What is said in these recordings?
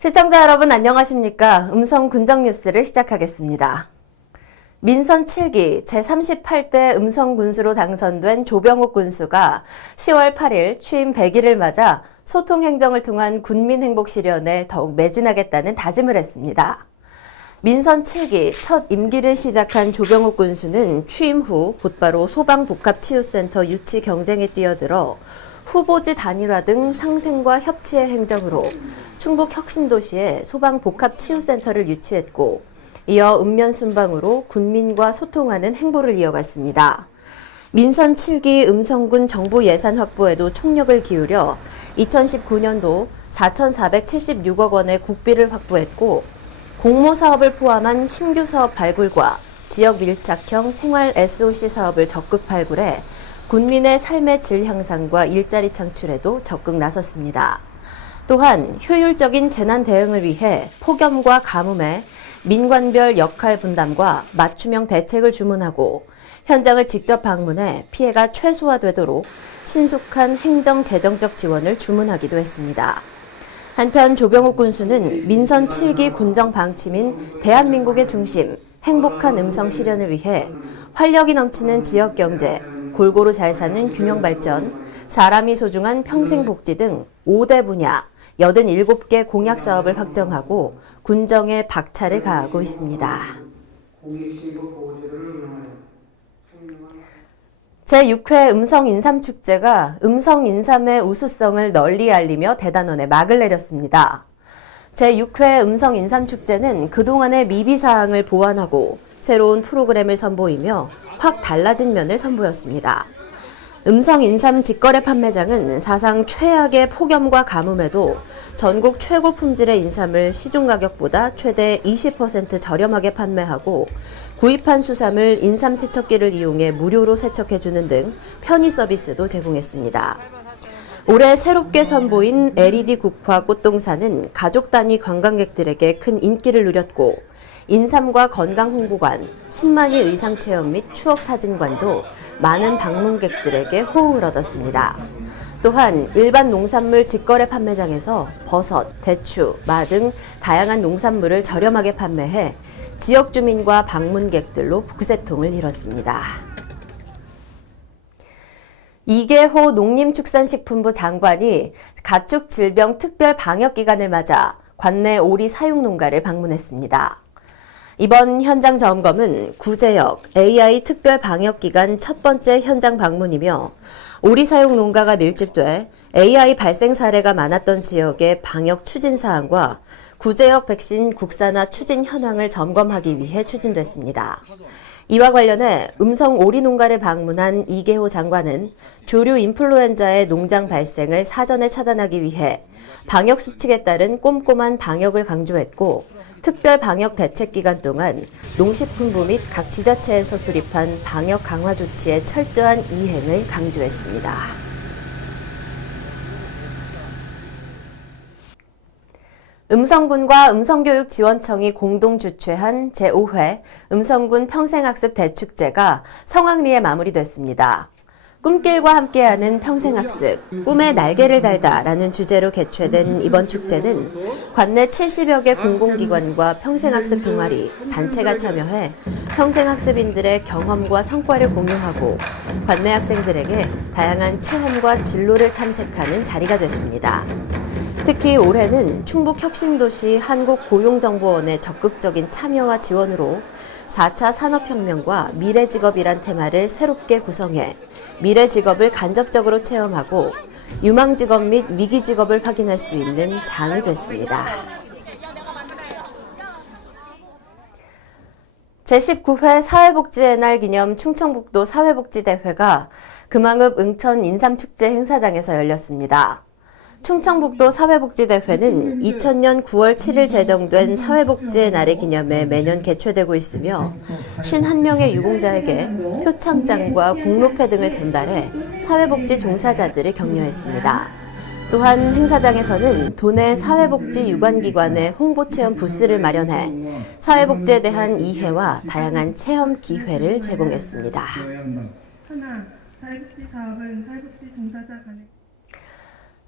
시청자 여러분 안녕하십니까? 음성 군정 뉴스를 시작하겠습니다. 민선 7기 제38대 음성 군수로 당선된 조병욱 군수가 10월 8일 취임 100일을 맞아 소통 행정을 통한 군민 행복 실현에 더욱 매진하겠다는 다짐을 했습니다. 민선 7기 첫 임기를 시작한 조병욱 군수는 취임 후 곧바로 소방복합치유센터 유치 경쟁에 뛰어들어 후보지 단일화 등 상생과 협치의 행정으로 충북 혁신도시에 소방복합치유센터를 유치했고 이어 읍면순방으로 군민과 소통하는 행보를 이어갔습니다. 민선 7기 음성군 정부 예산 확보에도 총력을 기울여 2019년도 4,476억 원의 국비를 확보했고 공모사업을 포함한 신규 사업 발굴과 지역 밀착형 생활 SOC 사업을 적극 발굴해 군민의 삶의 질 향상과 일자리 창출에도 적극 나섰습니다. 또한 효율적인 재난 대응을 위해 폭염과 가뭄에 민관별 역할 분담과 맞춤형 대책을 주문하고 현장을 직접 방문해 피해가 최소화되도록 신속한 행정 재정적 지원을 주문하기도 했습니다. 한편 조병욱 군수는 민선 7기 군정 방침인 대한민국의 중심, 행복한 음성 실현을 위해 활력이 넘치는 지역 경제, 골고루 잘 사는 균형 발전, 사람이 소중한 평생복지 등 5대 분야 87개 공약 사업을 확정하고 군정에 박차를 가하고 있습니다. 제6회 음성인삼축제가 음성인삼의 우수성을 널리 알리며 대단원에 막을 내렸습니다. 제6회 음성인삼축제는 그동안의 미비사항을 보완하고 새로운 프로그램을 선보이며 확 달라진 면을 선보였습니다. 음성인삼 직거래 판매장은 사상 최악의 폭염과 가뭄에도 전국 최고 품질의 인삼을 시중가격보다 최대 20% 저렴하게 판매하고 구입한 수삼을 인삼 세척기를 이용해 무료로 세척해주는 등 편의 서비스도 제공했습니다. 올해 새롭게 선보인 LED 국화 꽃동산은 가족 단위 관광객들에게 큰 인기를 누렸고 인삼과 건강 홍보관, 10만이 의상 체험 및 추억 사진관도 많은 방문객들에게 호응을 얻었습니다. 또한 일반 농산물 직거래 판매장에서 버섯, 대추, 마 등 다양한 농산물을 저렴하게 판매해 지역 주민과 방문객들로 북새통을 이뤘습니다. 이계호 농림축산식품부 장관이 가축 질병 특별 방역 기간을 맞아 관내 오리 사육 농가를 방문했습니다. 이번 현장 점검은 구제역 AI 특별 방역 기간 첫 번째 현장 방문이며 오리 사육 농가가 밀집돼 AI 발생 사례가 많았던 지역의 방역 추진 사항과 구제역 백신 국산화 추진 현황을 점검하기 위해 추진됐습니다. 이와 관련해 음성 오리 농가를 방문한 이계호 장관은 조류 인플루엔자의 농장 발생을 사전에 차단하기 위해 방역 수칙에 따른 꼼꼼한 방역을 강조했고 특별 방역 대책 기간 동안 농식품부 및 각 지자체에서 수립한 방역 강화 조치의 철저한 이행을 강조했습니다. 음성군과 음성교육지원청이 공동 주최한 제5회 음성군 평생학습 대축제가 성황리에 마무리됐습니다. 꿈길과 함께하는 평생학습, 꿈의 날개를 달다라는 주제로 개최된 이번 축제는 관내 70여 개 공공기관과 평생학습 동아리, 단체가 참여해 평생학습인들의 경험과 성과를 공유하고 관내 학생들에게 다양한 체험과 진로를 탐색하는 자리가 됐습니다. 특히 올해는 충북 혁신도시 한국고용정보원의 적극적인 참여와 지원으로 4차 산업혁명과 미래직업이란 테마를 새롭게 구성해 미래직업을 간접적으로 체험하고 유망직업 및 위기직업을 확인할 수 있는 장이 됐습니다. 제19회 사회복지의 날 기념 충청북도 사회복지대회가 금왕읍 응천 인삼축제 행사장에서 열렸습니다. 충청북도 사회복지대회는 2000년 9월 7일 제정된 사회복지의 날을 기념해 매년 개최되고 있으며 51명의 유공자에게 표창장과 공로패 등을 전달해 사회복지 종사자들을 격려했습니다. 또한 행사장에서는 도내 사회복지 유관기관의 홍보체험 부스를 마련해 사회복지에 대한 이해와 다양한 체험 기회를 제공했습니다. 하나, 사회복지 사업은 사회복지 종사자 간의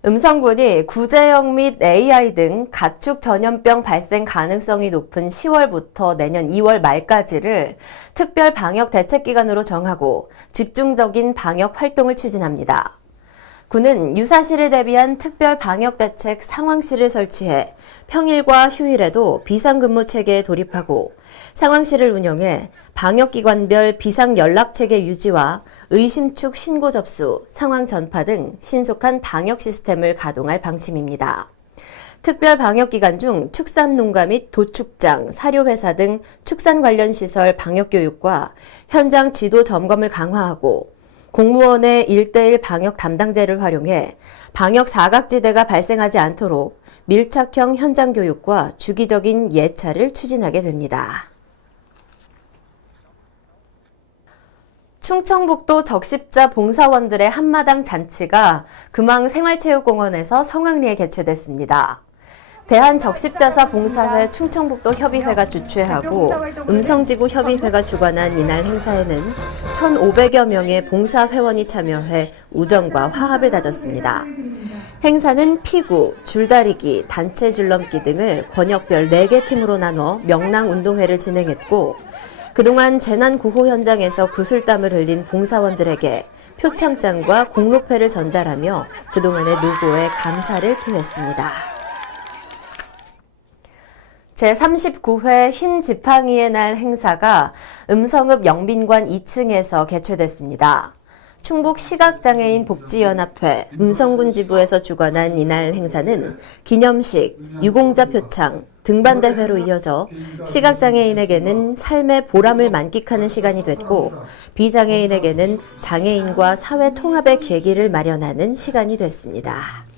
음성군이 구제역 및 AI 등 가축 전염병 발생 가능성이 높은 10월부터 내년 2월 말까지를 특별 방역 대책 기간으로 정하고 집중적인 방역 활동을 추진합니다. 군은 유사시를 대비한 특별 방역 대책 상황실을 설치해 평일과 휴일에도 비상근무 체계에 돌입하고 상황실을 운영해 방역기관별 비상연락체계 유지와 의심축 신고 접수, 상황 전파 등 신속한 방역 시스템을 가동할 방침입니다. 특별 방역 기간 중 축산농가 및 도축장, 사료회사 등 축산 관련 시설 방역 교육과 현장 지도 점검을 강화하고 공무원의 1:1 방역 담당제를 활용해 방역 사각지대가 발생하지 않도록 밀착형 현장 교육과 주기적인 예찰을 추진하게 됩니다. 충청북도 적십자 봉사원들의 한마당 잔치가 금왕 생활체육공원에서 성황리에 개최됐습니다. 대한적십자사 봉사회 충청북도 협의회가 주최하고 음성지구 협의회가 주관한 이날 행사에는 1,500여 명의 봉사회원이 참여해 우정과 화합을 다졌습니다. 행사는 피구, 줄다리기, 단체 줄넘기 등을 권역별 4개 팀으로 나눠 명랑운동회를 진행했고 그동안 재난 구호 현장에서 구슬땀을 흘린 봉사원들에게 표창장과 공로패를 전달하며 그동안의 노고에 감사를 표했습니다. 제39회 흰 지팡이의 날 행사가 음성읍 영빈관 2층에서 개최됐습니다. 충북 시각장애인 복지연합회 음성군 지부에서 주관한 이날 행사는 기념식, 유공자 표창, 등반대회로 이어져 시각장애인에게는 삶의 보람을 만끽하는 시간이 됐고 비장애인에게는 장애인과 사회 통합의 계기를 마련하는 시간이 됐습니다.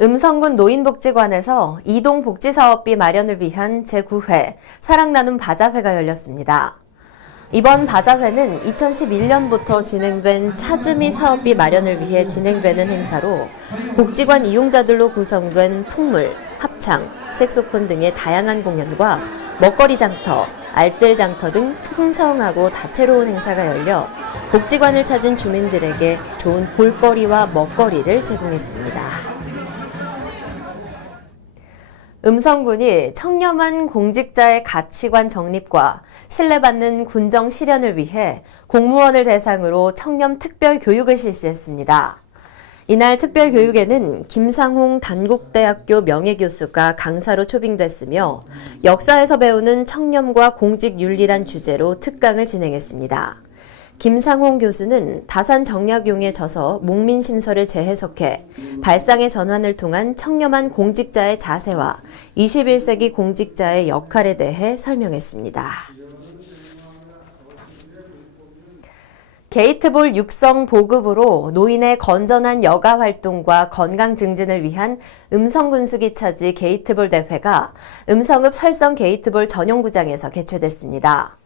음성군 노인복지관에서 이동복지사업비 마련을 위한 제9회 사랑나눔 바자회가 열렸습니다. 이번 바자회는 2011년부터 진행된 차즈미 사업비 마련을 위해 진행되는 행사로 복지관 이용자들로 구성된 풍물, 합창, 색소폰 등의 다양한 공연과 먹거리 장터, 알뜰 장터 등 풍성하고 다채로운 행사가 열려 복지관을 찾은 주민들에게 좋은 볼거리와 먹거리를 제공했습니다. 음성군이 청렴한 공직자의 가치관 정립과 신뢰받는 군정 실현을 위해 공무원을 대상으로 청렴 특별 교육을 실시했습니다. 이날 특별 교육에는 김상홍 단국대학교 명예교수가 강사로 초빙됐으며 역사에서 배우는 청렴과 공직윤리란 주제로 특강을 진행했습니다. 김상홍 교수는 다산 정약용에 져서 목민심서를 재해석해 발상의 전환을 통한 청렴한 공직자의 자세와 21세기 공직자의 역할에 대해 설명했습니다. 게이트볼 육성 보급으로 노인의 건전한 여가 활동과 건강 증진을 위한 음성군수기 차지 게이트볼 대회가 음성읍 설성 게이트볼 전용구장에서 개최됐습니다.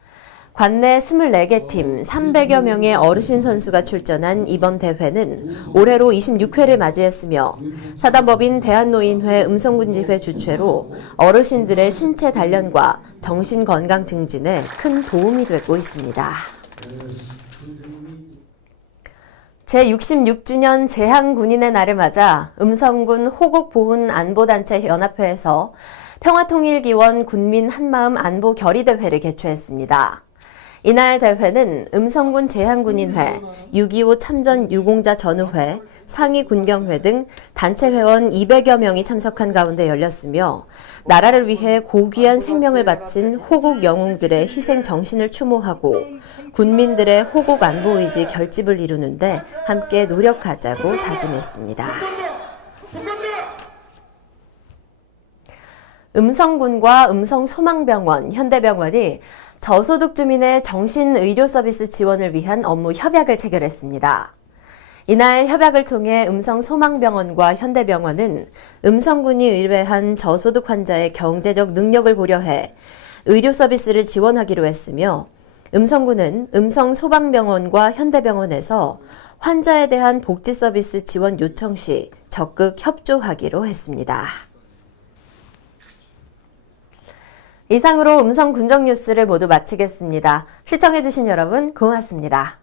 관내 24개 팀 300여 명의 어르신 선수가 출전한 이번 대회는 올해로 26회를 맞이했으며 사단법인 대한노인회 음성군지회 주최로 어르신들의 신체 단련과 정신 건강 증진에 큰 도움이 되고 있습니다. 제66주년 제항군인의 날을 맞아 음성군 호국보훈안보단체 연합회에서 평화통일기원 군민 한마음 안보 결의대회를 개최했습니다. 이날 대회는 음성군 제항군인회, 6.25 참전 유공자 전우회, 상위군경회 등 단체 회원 200여 명이 참석한 가운데 열렸으며 나라를 위해 고귀한 생명을 바친 호국 영웅들의 희생 정신을 추모하고 군민들의 호국 안보 의지 결집을 이루는 데 함께 노력하자고 다짐했습니다. 음성군과 음성소망병원, 현대병원이 저소득 주민의 정신의료 서비스 지원을 위한 업무 협약을 체결했습니다. 이날 협약을 통해 음성소망병원과 현대병원은 음성군이 의뢰한 저소득 환자의 경제적 능력을 고려해 의료 서비스를 지원하기로 했으며 음성군은 음성소방병원과 현대병원에서 환자에 대한 복지 서비스 지원 요청 시 적극 협조하기로 했습니다. 이상으로 음성 군정 뉴스를 모두 마치겠습니다. 시청해주신 여러분 고맙습니다.